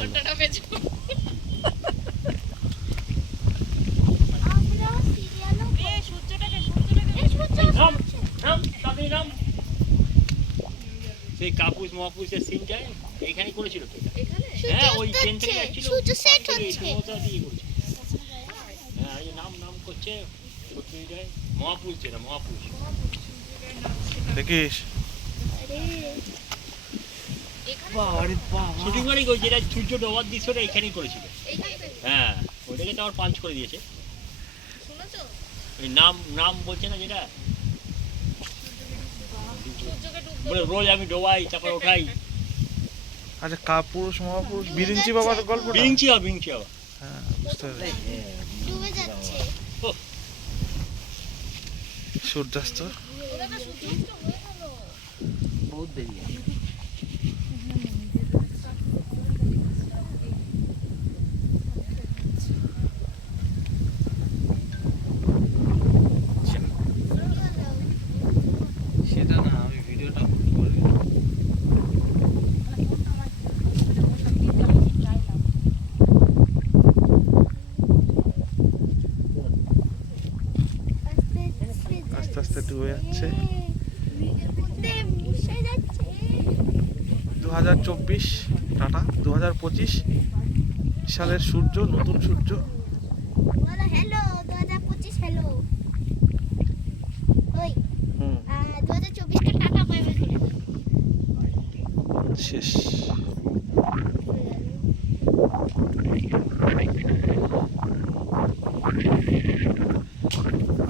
ঘন্টাটা পেছো সেই কাপুস মহাপুষের সিনটাই এখানে করেছিল তো হ্যাঁ ওই ট্রেন থেকে যাচ্ছিল হ্যাঁ এই নাম নাম করছে মহাপুষ যেটা মহাপুষ দেখিস শুটিং মানে ওই যেটা সূর্য ডোবার দৃশ্যটা এখানেই করেছিল হ্যাঁ ওইটাকে তো আবার পাঞ্চ করে দিয়েছে ওই নাম নাম বলছে না যেটা রোজ আমি ডোবাই তারপর ওঠাই আচ্ছা কাপুরুষ মহাপুরুষ বিরিঞ্চি বাবার গল্প বিরিঞ্চি বাবা হ্যাঁ বুঝতে পেরেছি সূর্যাস্ত বহুত দেরি সেটা না আমি ভিডিওটা করে আস্তে আস্তে ডুবে যাচ্ছে 2024 টাটা 2025 সালের সূর্য নতুন সূর্য হ্যালো 2025 হ্যালো ওই 2024 কে টাটা বাই বাই করে শেষ